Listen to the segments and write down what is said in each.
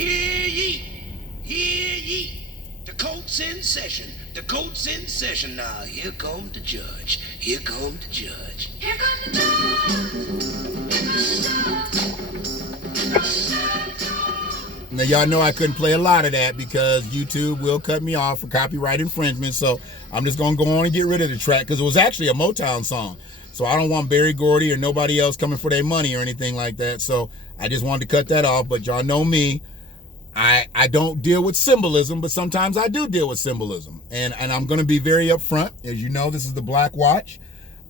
Hear ye, hear ye. The court's in session. The court's in session now. Here comes the judge. Here comes the judge. Here comes the judge. Here comes the judge. Now, y'all know I couldn't play a lot of that because YouTube will cut me off for copyright infringement. So I'm just going to go on and get rid of the track because it was actually a Motown song. So I don't want Berry Gordy or nobody else coming for their money or anything like that. So I just wanted to cut that off. But y'all know me. I don't deal with symbolism, but sometimes I do deal with symbolism. And I'm going to be very upfront. As you know, this is the BlackWatch.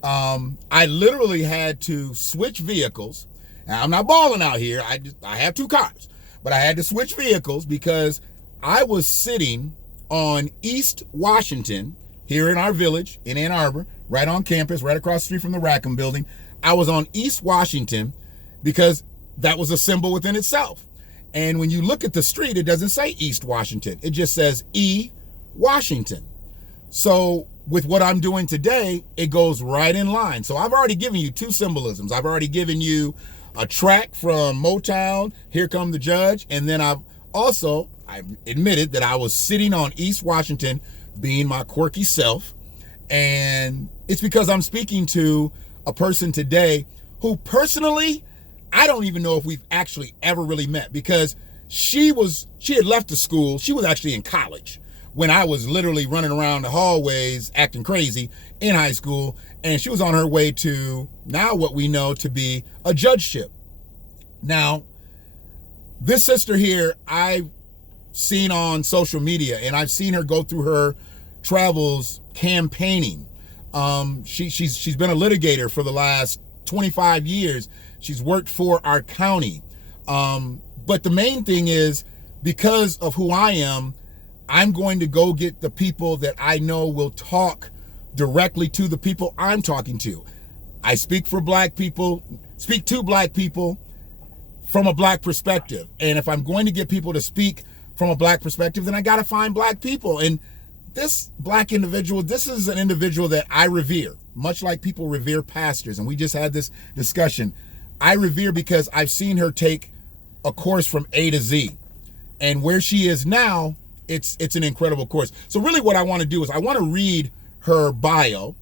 I literally had to switch vehicles. Now, I'm not balling out here. I have 2 cars. But I had to switch vehicles because I was sitting on East Washington here in our village in Ann Arbor, right on campus, right across the street from the Rackham building. I was on East Washington because that was a symbol within itself. And when you look at the street, it doesn't say East Washington. It just says E. Washington. So with what I'm doing today, it goes right in line. So I've already given you 2 symbolisms. I've already given you a track from Motown, Here Come the Judge. And then I admitted that I was sitting on East Washington being my quirky self. And it's because I'm speaking to a person today who personally, I don't even know if we've actually ever really met because she had left the school. She was actually in college when I was literally running around the hallways acting crazy in high school. And she was on her way to now what we know to be a judgeship. Now, this sister here, I've seen on social media and I've seen her go through her travels campaigning. She's been a litigator for the last 25 years. She's worked for our county. But the main thing is, because of who I am, I'm going to go get the people that I know will talk directly to the people I'm talking to. I speak to black people from a black perspective. And if I'm going to get people to speak from a black perspective, then I got to find black people. And this black individual, this is an individual that I revere, much like people revere pastors. And we just had this discussion. I revere because I've seen her take a course from A to Z. And where she is now, it's an incredible course. So really what I want to do is I want to read her bio,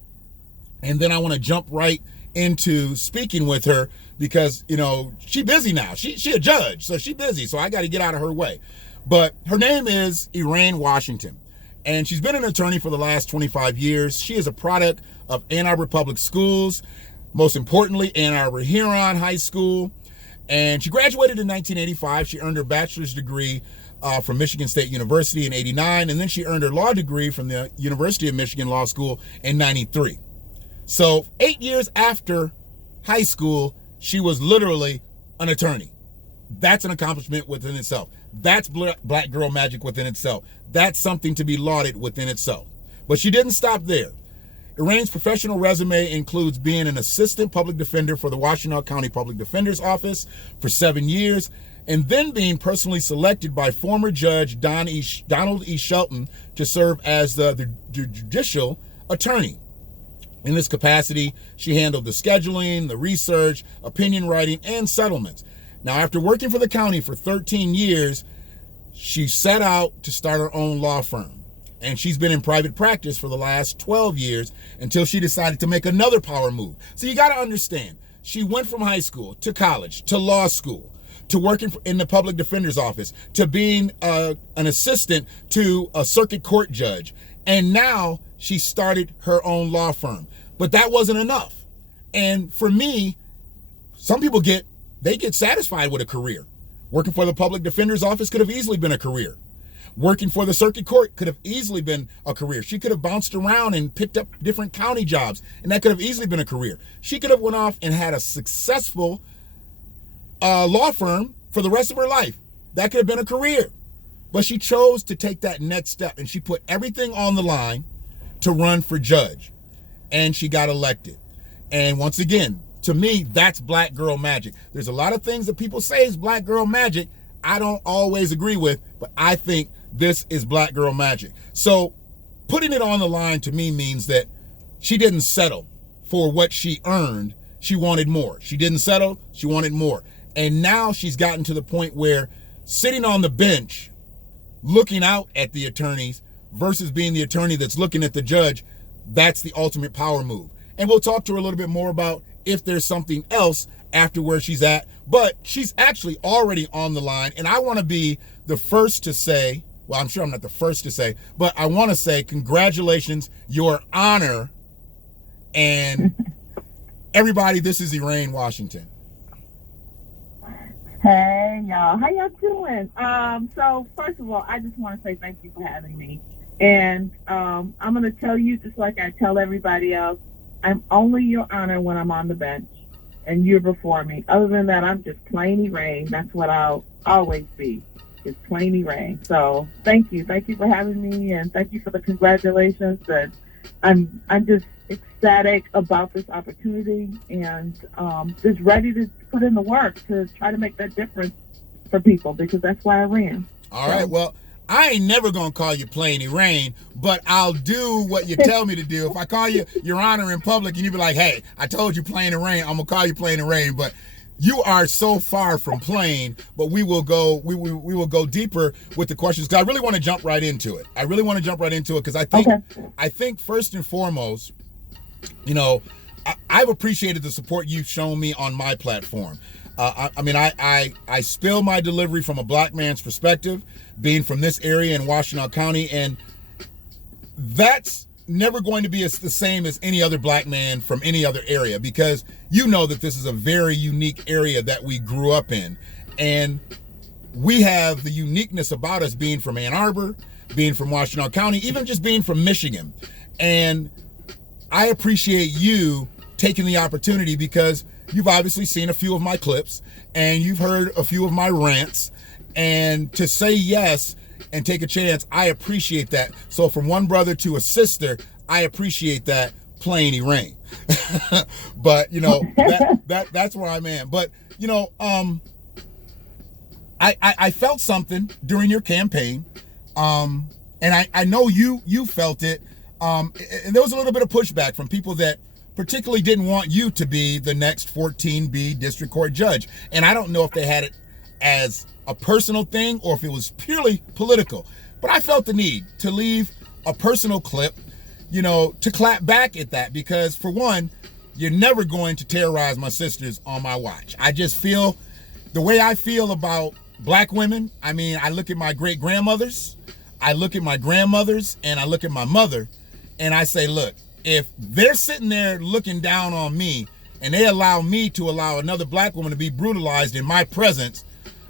and then I want to jump right into speaking with her because, you know, she's busy now. She a judge, so she's busy, so I got to get out of her way. But her name is Erane Washington, and she's been an attorney for the last 25 years. She is a product of Ann Arbor Public Schools, most importantly, Ann Arbor Huron High School. And she graduated in 1985. She earned her bachelor's degree from Michigan State University in 89. And then she earned her law degree from the University of Michigan Law School in 93. So 8 years after high school, she was literally an attorney. That's an accomplishment within itself. That's black girl magic within itself. That's something to be lauded within itself. But she didn't stop there. Erane's professional resume includes being an assistant public defender for the Washtenaw County Public Defender's Office for 7 years, and then being personally selected by former Judge Donald E. Shelton to serve as the judicial attorney. In this capacity, she handled the scheduling, the research, opinion writing, and settlements. Now, after working for the county for 13 years, she set out to start her own law firm. And she's been in private practice for the last 12 years until she decided to make another power move. So you got to understand, she went from high school to college to law school to working in the public defender's office to being an assistant to a circuit court judge. And now she started her own law firm. But that wasn't enough. And for me, some people get satisfied with a career. Working for the public defender's office could have easily been a career. Working for the circuit court could have easily been a career. She could have bounced around and picked up different county jobs, and that could have easily been a career. She could have went off and had a successful law firm for the rest of her life. That could have been a career. But she chose to take that next step, and she put everything on the line to run for judge, and she got elected. And once again, to me, that's black girl magic. There's a lot of things that people say is black girl magic I don't always agree with, but I think this is black girl magic. So putting it on the line to me means that she didn't settle for what she earned. She wanted more. She didn't settle. She wanted more. And now she's gotten to the point where sitting on the bench, looking out at the attorneys versus being the attorney that's looking at the judge, that's the ultimate power move. And we'll talk to her a little bit more about if there's something else after where she's at. But she's actually already on the line. And I want to be the first to say, well, I'm sure I'm not the first to say, but I want to say congratulations, Your Honor. And everybody, this is Erane, Washington. Hey, y'all. How y'all doing? So, first of all, I just want to say thank you for having me. And I'm going to tell you, just like I tell everybody else, I'm only Your Honor when I'm on the bench, and you're before me. Other than that, I'm just plain Erane. That's what I'll always be, just plain Erane. So, thank you. Thank you for having me, and thank you for the congratulations. And I'm just ecstatic about this opportunity, and just ready to put in the work to try to make that difference for people, because that's why I ran. All right, well, I ain't never gonna call you plain Erane, but I'll do what you tell me to do. If I call you Your Honor in public and you be like, hey, I told you plain Erane, I'm gonna call you plain Erane. But you are so far from plain, but we will go deeper with the questions, because I really want to jump right into it. Because I think first and foremost, you know, I've appreciated the support you've shown me on my platform. I spill my delivery from a black man's perspective, being from this area in Washtenaw County, and that's never going to be the same as any other black man from any other area, because you know that this is a very unique area that we grew up in, and we have the uniqueness about us being from Ann Arbor, being from Washtenaw County, even just being from Michigan. And I appreciate you taking the opportunity, because you've obviously seen a few of my clips and you've heard a few of my rants, and to say yes and take a chance, I appreciate that. So from one brother to a sister, I appreciate that, plain Erane. But you know, that's where I'm at. But you know, I felt something during your campaign, and I know you felt it. And there was a little bit of pushback from people that particularly didn't want you to be the next 14B district court judge. And I don't know if they had it as a personal thing or if it was purely political. But I felt the need to leave a personal clip, you know, to clap back at that, because for one, you're never going to terrorize my sisters on my watch. I just feel the way I feel about black women. I mean, I look at my great grandmothers, I look at my grandmothers, and I look at my mother, and I say, look, if they're sitting there looking down on me and they allow me to allow another black woman to be brutalized in my presence,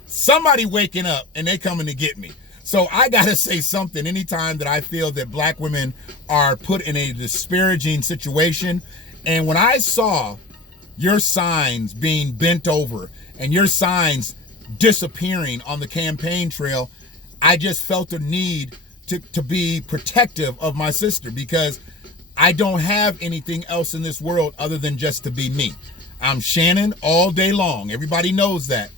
somebody waking up and they coming to get me. So I gotta say something anytime that I feel that black women are put in a disparaging situation. And when I saw your signs being bent over and your signs disappearing on the campaign trail, I just felt the need to be protective of my sister, because I don't have anything else in this world other than just to be me. I'm Shannon all day long. Everybody knows that.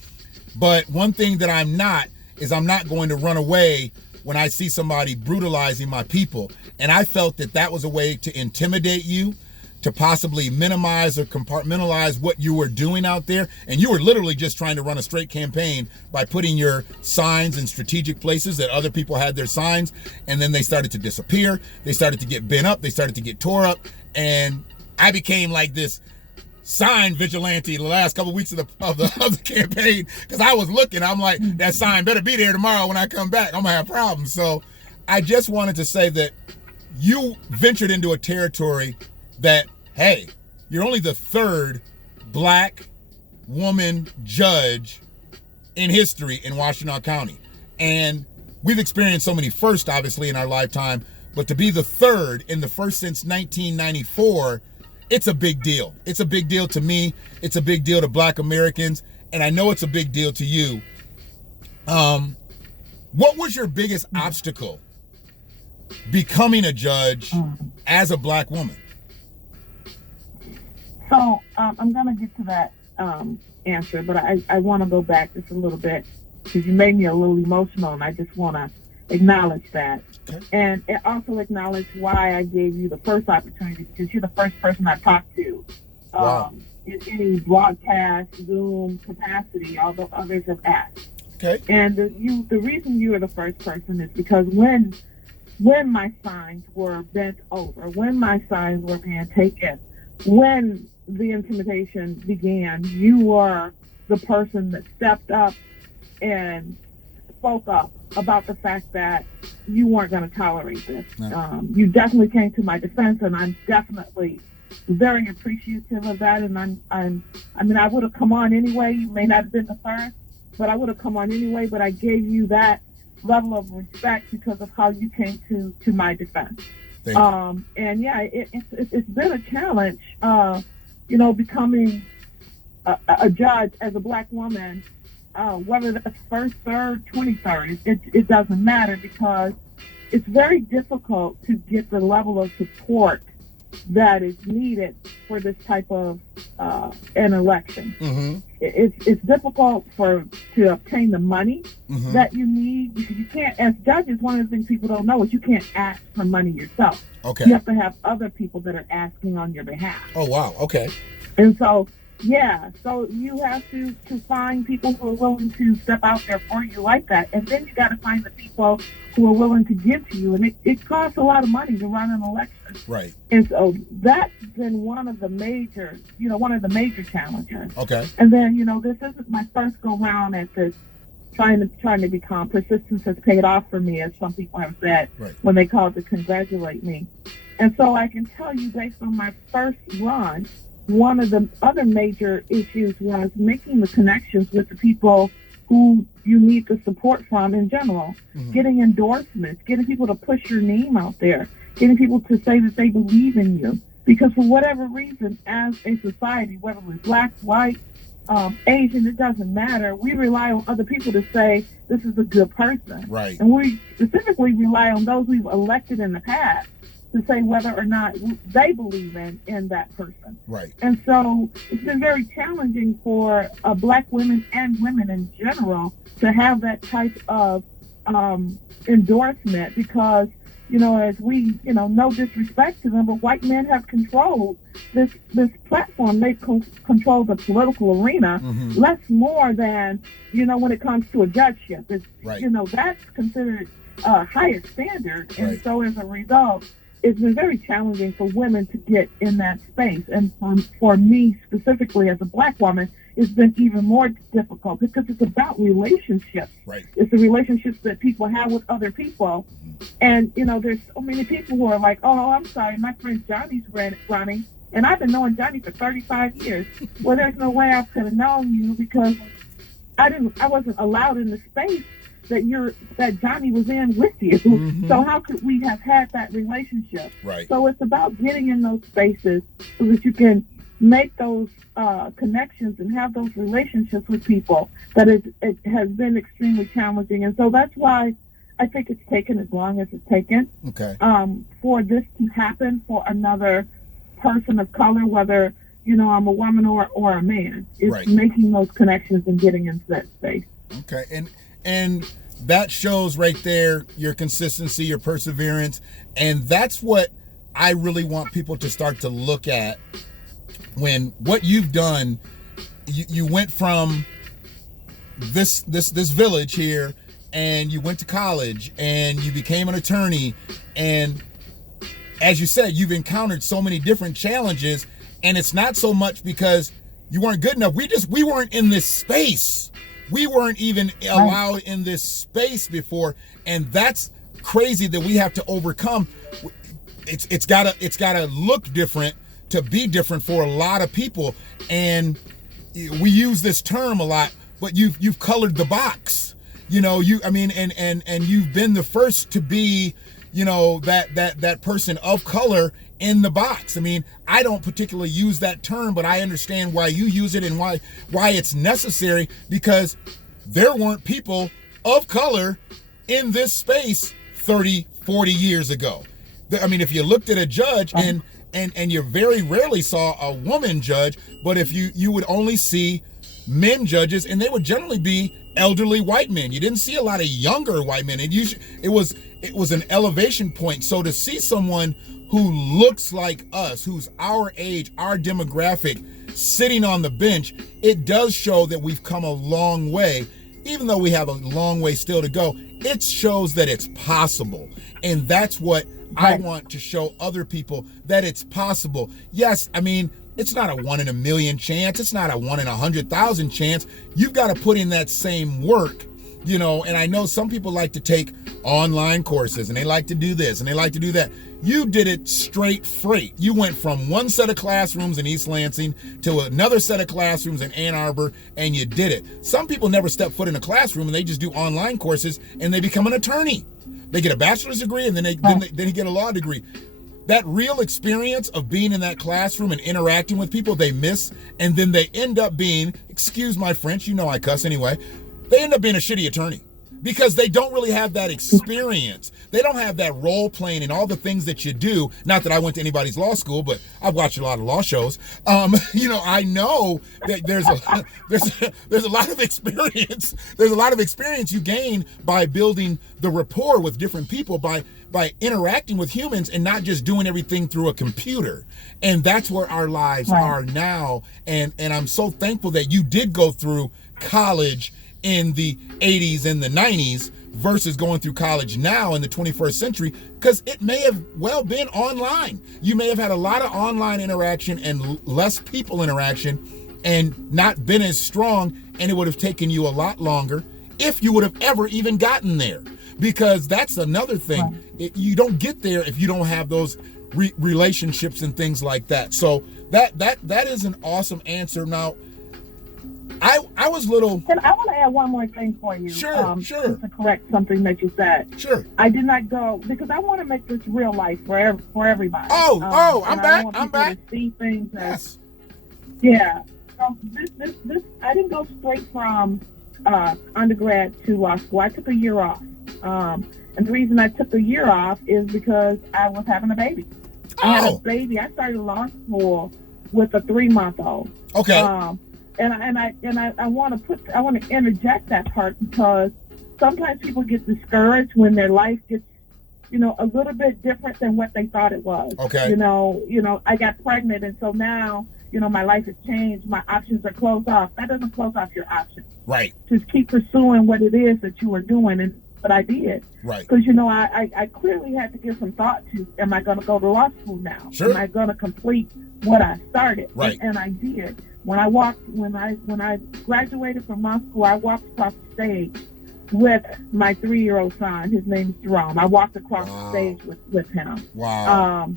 But one thing that I'm not is I'm not going to run away when I see somebody brutalizing my people. And I felt that that was a way to intimidate you, to possibly minimize or compartmentalize what you were doing out there. And you were literally just trying to run a straight campaign by putting your signs in strategic places that other people had their signs, and then they started to disappear. They started to get bent up. They started to get tore up. And I became like this sign vigilante the last couple of weeks of the campaign, because I was looking, I'm like, that sign better be there tomorrow when I come back. I'm gonna have problems. So I just wanted to say that you ventured into a territory that, hey, you're only the third black woman judge in history in Washtenaw County. And we've experienced so many firsts, obviously, in our lifetime, but to be the third in the first since 1994, it's a big deal. It's a big deal to me. It's a big deal to black Americans. And I know it's a big deal to you. What was your biggest obstacle becoming a judge as a black woman? So I'm going to get to that answer, but I want to go back just a little bit, because you made me a little emotional, and I just want to acknowledge that. Okay. And it also acknowledge why I gave you the first opportunity, because you're the first person I talked to. Wow. In any broadcast, Zoom capacity, although others have asked. Okay. And the reason you are the first person is because when my signs were bent over, when my signs were being taken, when the intimidation began, you were the person that stepped up and spoke up about the fact that you weren't going to tolerate this. No. You definitely came to my defense, and I'm definitely very appreciative of that. And I would have come on anyway. You may not have been the first, but I would have come on anyway. But I gave you that level of respect because of how you came to my defense. And yeah, it's been a challenge, becoming a judge as a Black woman, whether that's first, third, 23rd, it doesn't matter, because it's very difficult to get the level of support that is needed for this type of an election. Mm-hmm. It's difficult to obtain the money that you need. You can't, as judges, one of the things people don't know is you can't ask for money yourself. Okay. You have to have other people that are asking on your behalf. Oh, wow. Okay. And so, yeah, so you have to find people who are willing to step out there for you like that. And then you got to find the people who are willing to give to you. And it costs a lot of money to run an election. Right. And so that's been one of the major challenges. Okay. And then, this isn't my first go round at this trying to become. Persistence has paid off for me, as some people have said, right, when they called to congratulate me. And so I can tell you, based on my first run, one of the other major issues was making the connections with the people who you need the support from in general, getting endorsements, getting people to push your name out there, getting people to say that they believe in you. Because for whatever reason, as a society, whether we're Black, white, Asian, it doesn't matter, we rely on other people to say this is a good person. Right. And we specifically rely on those we've elected in the past to say whether or not they believe in that person. Right. And so it's been very challenging for Black women and women in general to have that type of endorsement, because, as we, no disrespect to them, but white men have controlled this platform. They control the political arena, less more than, when it comes to a judgeship. It's, right, that's considered a higher standard. And right, so as a result, it's been very challenging for women to get in that space. And for me specifically as a Black woman, it's been even more difficult because it's about relationships. right. It's the relationships that people have with other people. And, there's so many people who are like, oh, I'm sorry, my friend Johnny's running, and I've been knowing Johnny for 35 years. Well, there's no way I could have known you because I wasn't allowed in the space that Johnny was in with you. So how could we have had that relationship? Right. So it's about getting in those spaces so that you can make those connections and have those relationships with people. That it has been extremely challenging. And so that's why I think it's taken as long as it's taken. Okay. For this to happen for another person of color, whether, I'm a woman or a man. It's right, making those connections and getting into that space. Okay. And that shows right there your consistency, your perseverance. And that's what I really want people to start to look at. When what you've done, you went from this village here, and you went to college, and you became an attorney, and as you said, you've encountered so many different challenges, and it's not so much because you weren't good enough. We weren't in this space. We weren't even allowed in this space before, and that's crazy that we have to overcome. It's gotta look different to be different for a lot of people, and we use this term a lot, but you've colored the box. And you've been the first to be, that person of color in the box. I don't particularly use that term, but I understand why you use it and why it's necessary, because there weren't people of color in this space 30, 40 years ago. If you looked at a judge and you very rarely saw a woman judge, but if you would only see men judges, and they would generally be elderly white men. You didn't see a lot of younger white men. It was an elevation point. So to see someone who looks like us, who's our age, our demographic, sitting on the bench, it does show that we've come a long way. even though we have a long way still to go, it shows that it's possible. And that's what I want to show other people, that it's possible. Yes, I mean, it's not a 1 in a million chance. It's not a 1 in 100,000 chance. You've got to put in that same work, you know, and I know some people like to take online courses and they like to do this and they like to do that. You did it straight freight. You went from one set of classrooms in East Lansing to another set of classrooms in Ann Arbor, and you did it. Some people never step foot in a classroom and they just do online courses and they become an attorney. They get a bachelor's degree and then they get a law degree. That real experience of being in that classroom and interacting with people they miss, and then they end up being, excuse my French, you know I cuss anyway, they end up being a shitty attorney because they don't really have that experience. They don't have that role playing and all the things that you do. Not that I went to anybody's law school, but I've watched a lot of law shows. You know, I know that there's a lot of experience. There's a lot of experience you gain by building the rapport with different people, by interacting with humans and not just doing everything through a computer. And that's where our lives are now. And I'm so thankful that you did go through college in the 80s and the 90s versus going through college now in the 21st century, because it may have well been online. You may have had a lot of online interaction and less people interaction and not been as strong, and it would have taken you a lot longer if you would have ever even gotten there. Because that's another thing. You don't get there if you don't have those relationships and things like that. So that is an awesome answer. Now, I was little. And I want to add one more thing for you. Sure. Just to correct something that you said. Sure. I did not go because I want to make this real life for everybody. I'm back. I'm back. To see things Yes. as, yeah. So this I didn't go straight from undergrad to law school. I took a year off. And the reason I took a year off is because I was having a baby. I had a baby. I started law school with a 3-month-old. Okay. And I want to interject that part because sometimes people get discouraged when their life gets, you know, a little bit different than what they thought it was. Okay. You know, I got pregnant, and so now, you know, my life has changed. My options are closed off. That doesn't close off your options. Right. Just keep pursuing what it is that you were doing, and what I did. Right. Because, you know, I clearly had to give some thought to, am I going to go to law school now? Sure. Am I going to complete what I started? Right. And I did. When I graduated from law school, I walked across the stage with my 3-year-old son. His name is Jerome. I walked across the stage with him. Wow.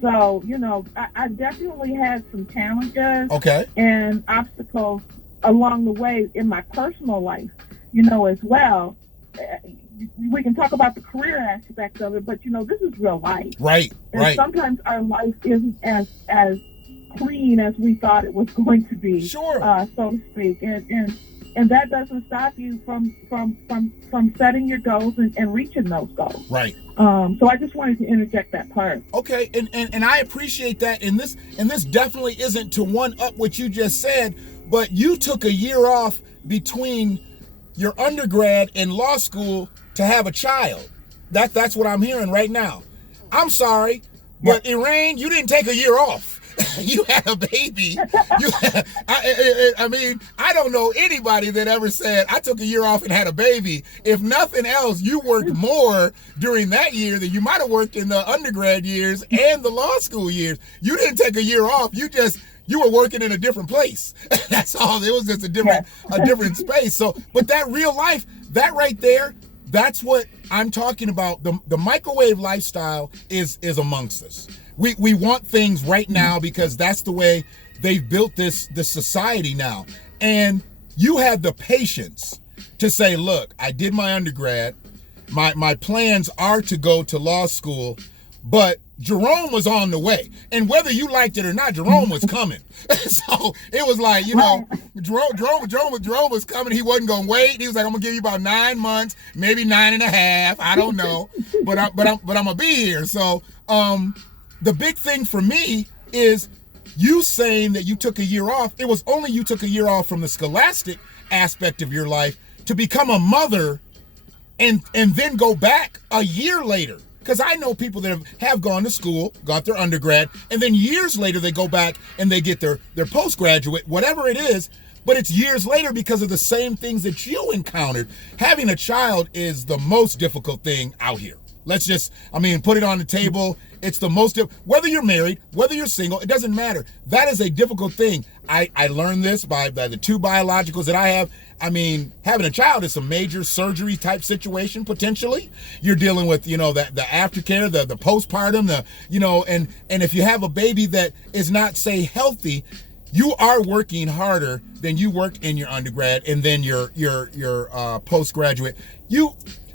So, you know, I definitely had some challenges and obstacles along the way in my personal life, you know, as well. We can talk about the career aspect of it, but, you know, this is real life. Right, and sometimes our life isn't as clean as we thought it was going to be, sure, so to speak. And that doesn't stop you from setting your goals and reaching those goals. Right. So I just wanted to interject that part. Okay, and I appreciate that. And this definitely isn't to one up what you just said, but you took a year off between your undergrad and law school to have a child. That's what I'm hearing right now. I'm sorry, but Erane, you didn't take a year off. You had a baby. I mean, I don't know anybody that ever said, I took a year off and had a baby. If nothing else, you worked more during that year than you might have worked in the undergrad years and the law school years. You didn't take a year off. You were working in a different place. That's all. It was just a different space. So, but that real life, that right there, that's what I'm talking about. The microwave lifestyle is amongst us. We want things right now because that's the way they've built this society now. And you had the patience to say, look, I did my undergrad. My plans are to go to law school, but Jerome was on the way. And whether you liked it or not, Jerome was coming. So it was like, you know, Jerome was coming. He wasn't going to wait. He was like, I'm going to give you about 9 months, maybe 9.5. I don't know. but I'm going to be here. So, the big thing for me is you saying that you took a year off. It was only you took a year off from the scholastic aspect of your life to become a mother and then go back a year later. Because I know people that have gone to school, got their undergrad, and then years later they go back and they get their postgraduate, whatever it is. but it's years later because of the same things that you encountered. Having a child is the most difficult thing out here. Let's just, put it on the table. It's the most, whether you're married, whether you're single, it doesn't matter. That is a difficult thing. I learned this by the 2 biologicals that I have. Having a child is a major surgery type situation, potentially. You're dealing with, the aftercare, the postpartum, and if you have a baby that is not, say, healthy, you are working harder than you worked in your undergrad and then your postgraduate.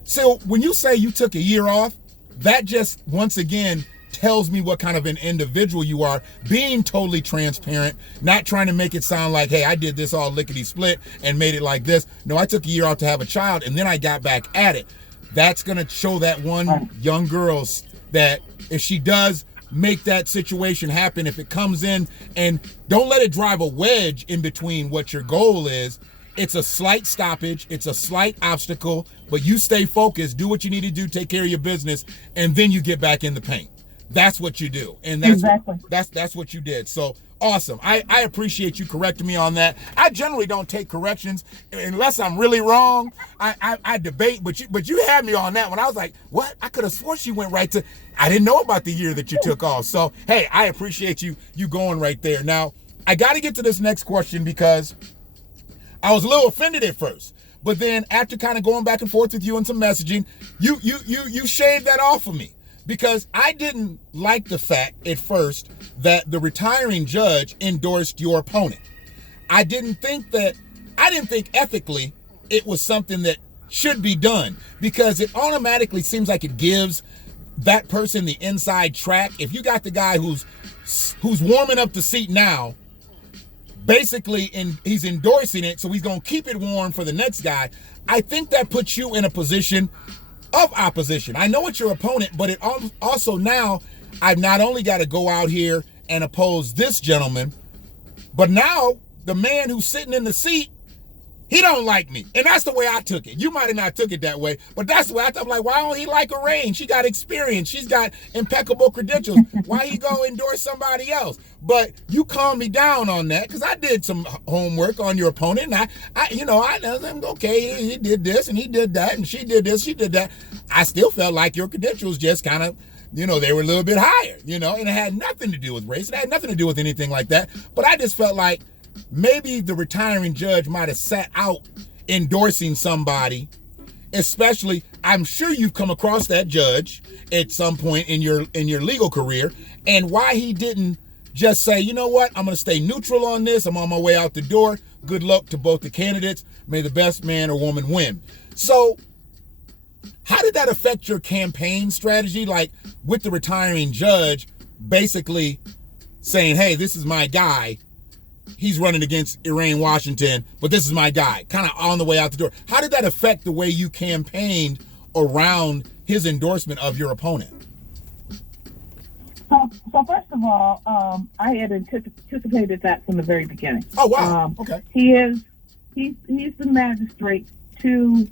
So when you say you took a year off, that just, once again, tells me what kind of an individual you are, being totally transparent, not trying to make it sound like, hey, I did this all lickety-split and made it like this. No, I took a year off to have a child, and then I got back at it. That's going to show that one young girl that if she does make that situation happen, if it comes in, and don't let it drive a wedge in between what your goal is. It's a slight stoppage, it's a slight obstacle, but you stay focused, do what you need to do, take care of your business, and then you get back in the paint. That's what you do. And that's what you did. So awesome. I appreciate you correcting me on that. I generally don't take corrections unless I'm really wrong. I debate, but you had me on that one. I was like, what? I could have sworn she went right to, I didn't know about the year that you took off. So hey, I appreciate you going right there. Now, I gotta get to this next question because I was a little offended at first. But then after kind of going back and forth with you and some messaging, you shaved that off of me. Because I didn't like the fact at first that the retiring judge endorsed your opponent. I didn't think ethically it was something that should be done, because it automatically seems like it gives that person the inside track. If you got the guy who's warming up the seat now, basically he's endorsing it, so he's going to keep it warm for the next guy, I think that puts you in a position of opposition. I know it's your opponent, but it also now I've not only got to go out here and oppose this gentleman, but now the man who's sitting in the seat, he don't like me. And that's the way I took it. You might have not took it that way, but that's the way I thought. I'm like, why don't he like Erane? She got experience. She's got impeccable credentials. Why he go endorse somebody else? But you calmed me down on that, because I did some homework on your opponent. And I know, okay, he did this and he did that and she did this, she did that. I still felt like your credentials just kind of, they were a little bit higher, and it had nothing to do with race. It had nothing to do with anything like that. But I just felt like maybe the retiring judge might have sat out endorsing somebody, especially, I'm sure you've come across that judge at some point in your legal career, and why he didn't just say, you know what, I'm going to stay neutral on this. I'm on my way out the door. Good luck to both the candidates. May the best man or woman win. So how did that affect your campaign strategy? Like with the retiring judge basically saying, hey, this is my guy. He's running against Erane Washington, but this is my guy, kind of on the way out the door. How did that affect the way you campaigned around his endorsement of your opponent? So first of all, I had anticipated that from the very beginning. Oh, wow. Okay. He's the magistrate to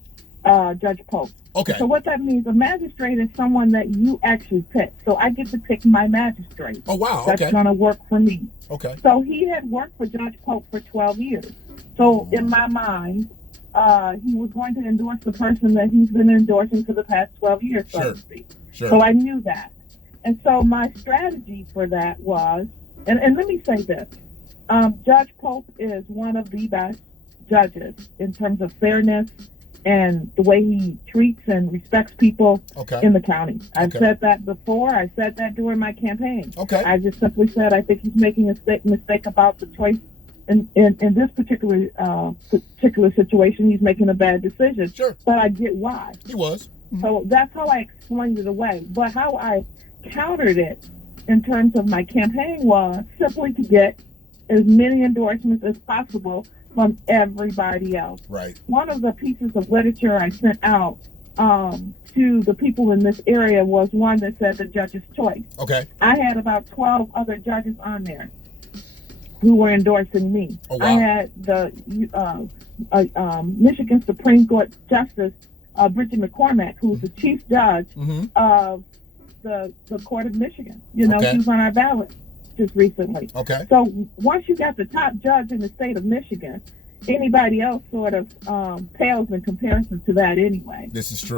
Judge Pope. Okay. So what that means, a magistrate is someone that you actually pick. So I get to pick my magistrate. Oh, wow. That's going to work for me. Okay. So he had worked for Judge Pope for 12 years. So in my mind, he was going to endorse the person that he's been endorsing for the past 12 years, so to speak. Sure. So I knew that. And so my strategy for that was, and let me say this, Judge Pope is one of the best judges in terms of fairness and the way he treats and respects people in the county. I've said that before. I said that during my campaign. Okay. I just simply said I think he's making a mistake about the choice in this particular situation. He's making a bad decision. Sure. But I get why. He was. Mm-hmm. So that's how I explained it away. But how I countered it in terms of my campaign was simply to get as many endorsements as possible from everybody else. Right. One of the pieces of literature I sent out to the people in this area was one that said the judge's choice. Okay. I had about 12 other judges on there who were endorsing me. Oh, wow. I had the Michigan Supreme Court Justice Bridget McCormack, who was the chief judge of the Court of Michigan. She was on our ballot just recently. Okay. So once you got the top judge in the state of Michigan, anybody else sort of pales in comparison to that anyway. This is true.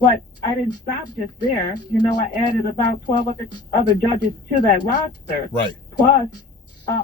But I didn't stop just there. You know, I added about 12 other judges to that roster. Right. Plus,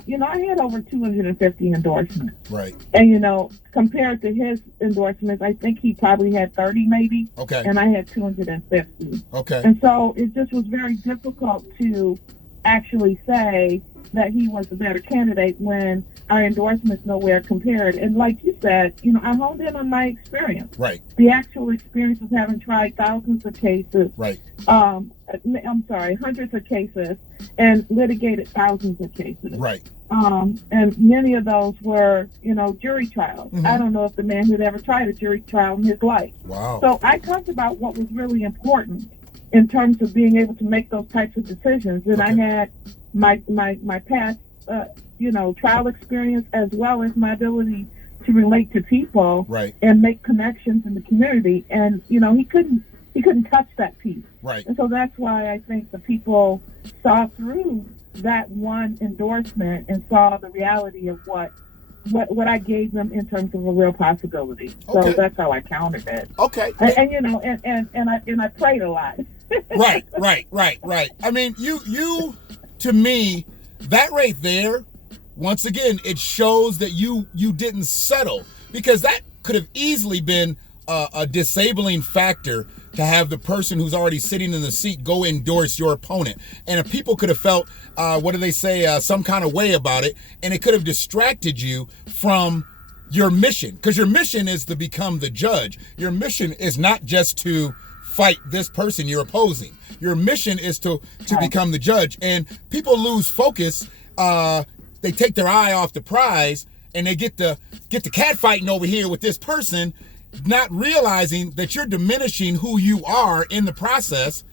you know, I had over 250 endorsements. Right. And, you know, compared to his endorsements, I think he probably had 30 maybe. Okay. And I had 250. Okay. And so it just was very difficult to actually say that he was a better candidate when our endorsements nowhere compared. And like you said, you know, I honed in on my experience. Right. The actual experience of having tried thousands of cases. Right. Hundreds of cases and litigated thousands of cases. Right. And many of those were, you know, jury trials. Mm-hmm. I don't know if the man had ever tried a jury trial in his life. Wow. So I talked about what was really important in terms of being able to make those types of decisions. And I had my past, you know, trial experience as well as my ability to relate to people Right. and make connections in the community. And, you know, he couldn't touch that piece. Right. And so that's why I think the people saw through that one endorsement and saw the reality of what I gave them in terms of a real possibility. Okay. So that's how I countered it. Okay. And you know, and I prayed a lot. Right. I mean, you to me, that right there, once again, it shows that you didn't settle, because that could have easily been a disabling factor to have the person who's already sitting in the seat go endorse your opponent. And if people could have felt, what do they say, some kind of way about it, and it could have distracted you from your mission, because your mission is to become the judge. Your mission is not just to fight this person you're opposing. Your mission is to become the judge. And people lose focus. They take their eye off the prize, and they get the cat fighting over here with this person, not realizing that you're diminishing who you are in the process,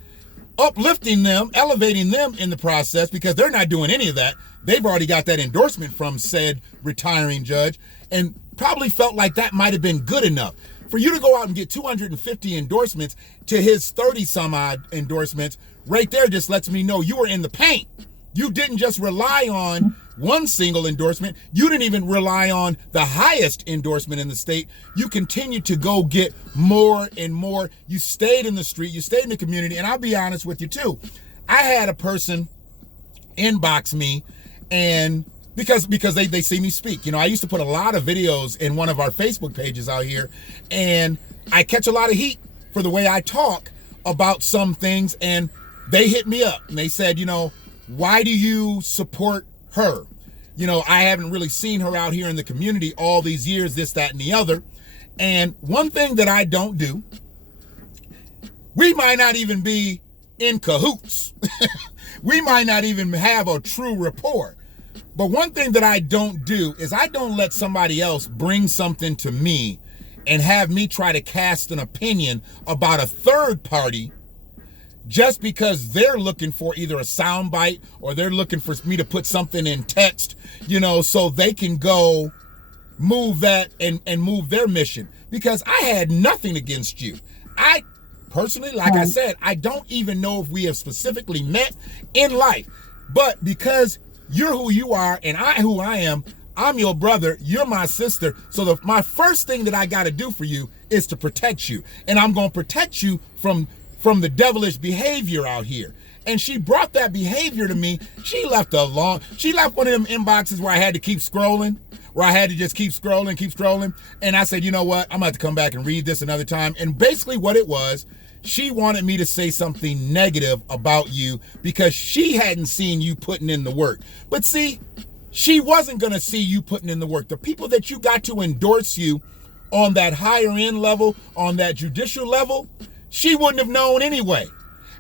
uplifting them, elevating them in the process, because they're not doing any of that. They've already got that endorsement from said retiring judge, and probably felt like that might have been good enough. For you to go out and get 250 endorsements to his 30 some odd endorsements, right there just lets me know you were in the paint. You didn't just rely on one single endorsement. You didn't even rely on the highest endorsement in the state. You continued to go get more and more. You stayed in the street. You stayed in the community. And I'll be honest with you too. I had a person inbox me, and because they see me speak. You know, I used to put a lot of videos in one of our Facebook pages out here, and I catch a lot of heat for the way I talk about some things. And they hit me up and they said, you know, why do you support her? You know, I haven't really seen her out here in the community all these years, this, that, and the other. And one thing that I don't do, we might not even be in cahoots. We might not even have a true rapport. But one thing that I don't do is I don't let somebody else bring something to me and have me try to cast an opinion about a third party just because they're looking for either a soundbite or they're looking for me to put something in text, you know, so they can go move that and move their mission. Because I had nothing against you. I personally, like I said, I don't even know if we have specifically met in life. But because you're who you are and I who I am, I'm your brother, you're my sister. So my first thing that I got to do for you is to protect you. And I'm going to protect you from the devilish behavior out here. And she brought that behavior to me. She left one of them inboxes where I had to keep scrolling, where I had to just keep scrolling. And I said, you know what? I'm going to have to come back and read this another time. And basically what it was, she wanted me to say something negative about you because she hadn't seen you putting in the work. But see, she wasn't going to see you putting in the work. The people that you got to endorse you on that higher end level, on that judicial level, she wouldn't have known anyway.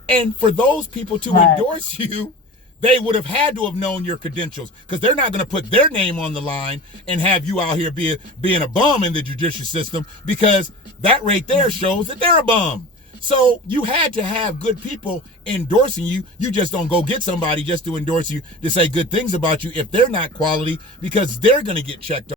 And for those people to endorse you, they would have had to have known your credentials, because they're not going to put their name on the line and have you out here being a bum in the judicial system, because that right there shows that they're a bum. So you had to have good people endorsing you. You just don't go get somebody just to endorse you to say good things about you if they're not quality, because they're going to get checked